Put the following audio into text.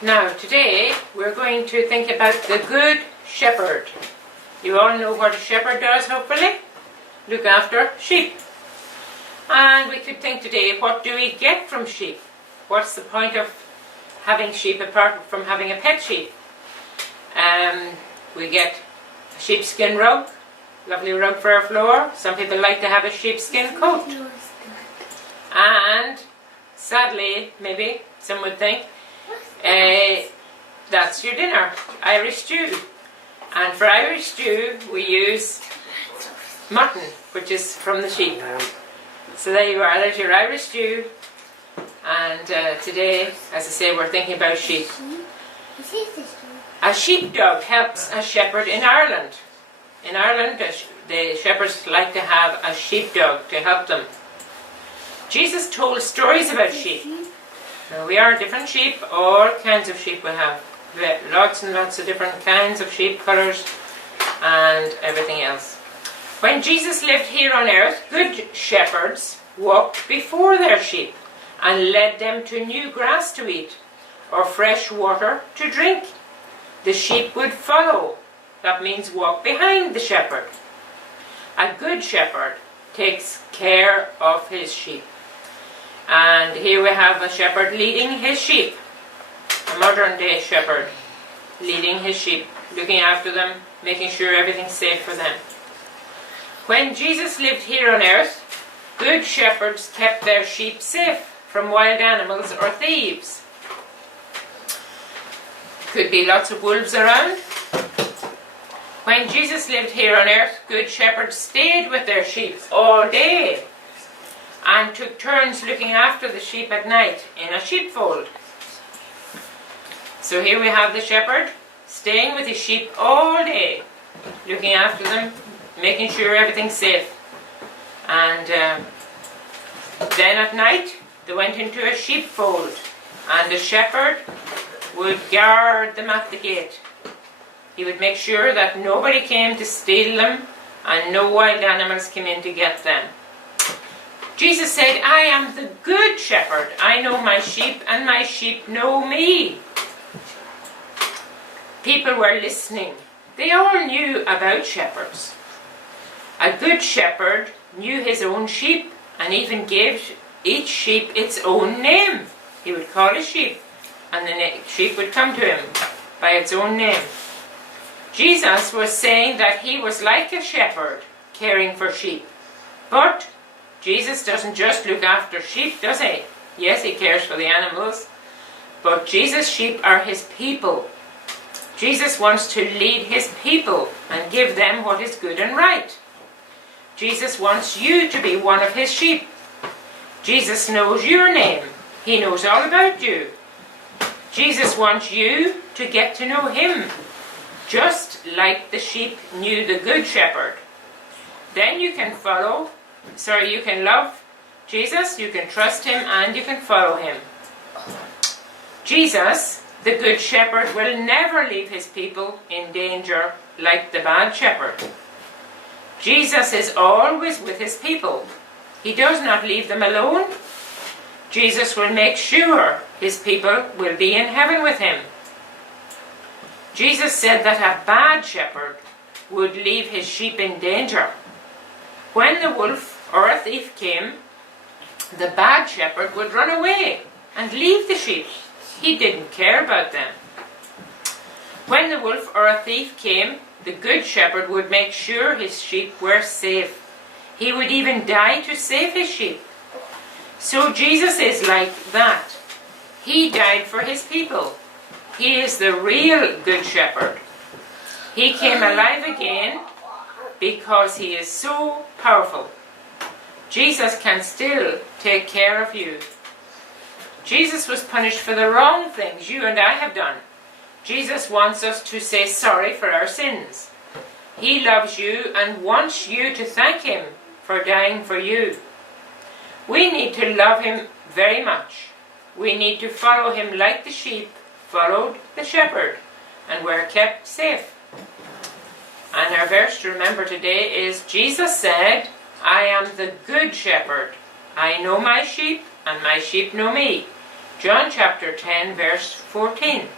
Now, today we're going to think about the Good Shepherd. You all know what a shepherd does, hopefully. Look after sheep. And we could think today, what do we get from sheep? What's the point of having sheep apart from having a pet sheep? We get a sheepskin rug, lovely rug for our floor. Some people like to have a sheepskin coat. And sadly, maybe some would think, that's your dinner, Irish stew. And for Irish stew we use mutton, which is from the sheep. So there you are, there's your Irish stew. And today, as I say, we're thinking about sheep. A sheepdog helps a shepherd in Ireland. In Ireland, the shepherds like to have a sheepdog to help them. Jesus told stories about sheep. Now, we are different sheep, all kinds of sheep we have. Lots and lots of different kinds of sheep, colours and everything else. When Jesus lived here on earth, good shepherds walked before their sheep and led them to new grass to eat or fresh water to drink. The sheep would follow. That means walk behind the shepherd. A good shepherd takes care of his sheep. And here we have a shepherd leading his sheep. A modern day shepherd leading his sheep, looking after them, making sure everything's safe for them. When Jesus lived here on earth, good shepherds kept their sheep safe from wild animals or thieves. Could be lots of wolves around. When Jesus lived here on earth, good shepherds stayed with their sheep all day and took turns looking after the sheep at night in a sheepfold. So here we have the shepherd staying with his sheep all day, looking after them, making sure everything's safe. And then at night they went into a sheepfold, and the shepherd would guard them at the gate. He would make sure that nobody came to steal them and no wild animals came in to get them. Jesus said, I am the good shepherd. I know my sheep and my sheep know me. People were listening. They all knew about shepherds. A good shepherd knew his own sheep and even gave each sheep its own name. He would call a sheep and the sheep would come to him by its own name. Jesus was saying that he was like a shepherd caring for sheep. But Jesus doesn't just look after sheep, does he? Yes, he cares for the animals. But Jesus' sheep are his people. Jesus wants to lead his people and give them what is good and right. Jesus wants you to be one of his sheep. Jesus knows your name. He knows all about you. Jesus wants you to get to know him, just like the sheep knew the good shepherd. Then you can you can love Jesus, you can trust him, and you can follow him. Jesus, the good shepherd, will never leave his people in danger like the bad shepherd. Jesus is always with his people. He does not leave them alone. Jesus will make sure his people will be in heaven with him. Jesus said that a bad shepherd would leave his sheep in danger. When the wolf or a thief came, the bad shepherd would run away and leave the sheep. He didn't care about them. When the wolf or a thief came, the good shepherd would make sure his sheep were safe. He would even die to save his sheep. So Jesus is like that. He died for his people. He is the real good shepherd. He came alive again because he is so powerful. Jesus can still take care of you. Jesus was punished for the wrong things you and I have done. Jesus wants us to say sorry for our sins. He loves you and wants you to thank him for dying for you. We need to love him very much. We need to follow him like the sheep followed the shepherd and were kept safe. And our verse to remember today is, Jesus said, I am the good shepherd. I know my sheep and my sheep know me. John chapter 10 verse 14.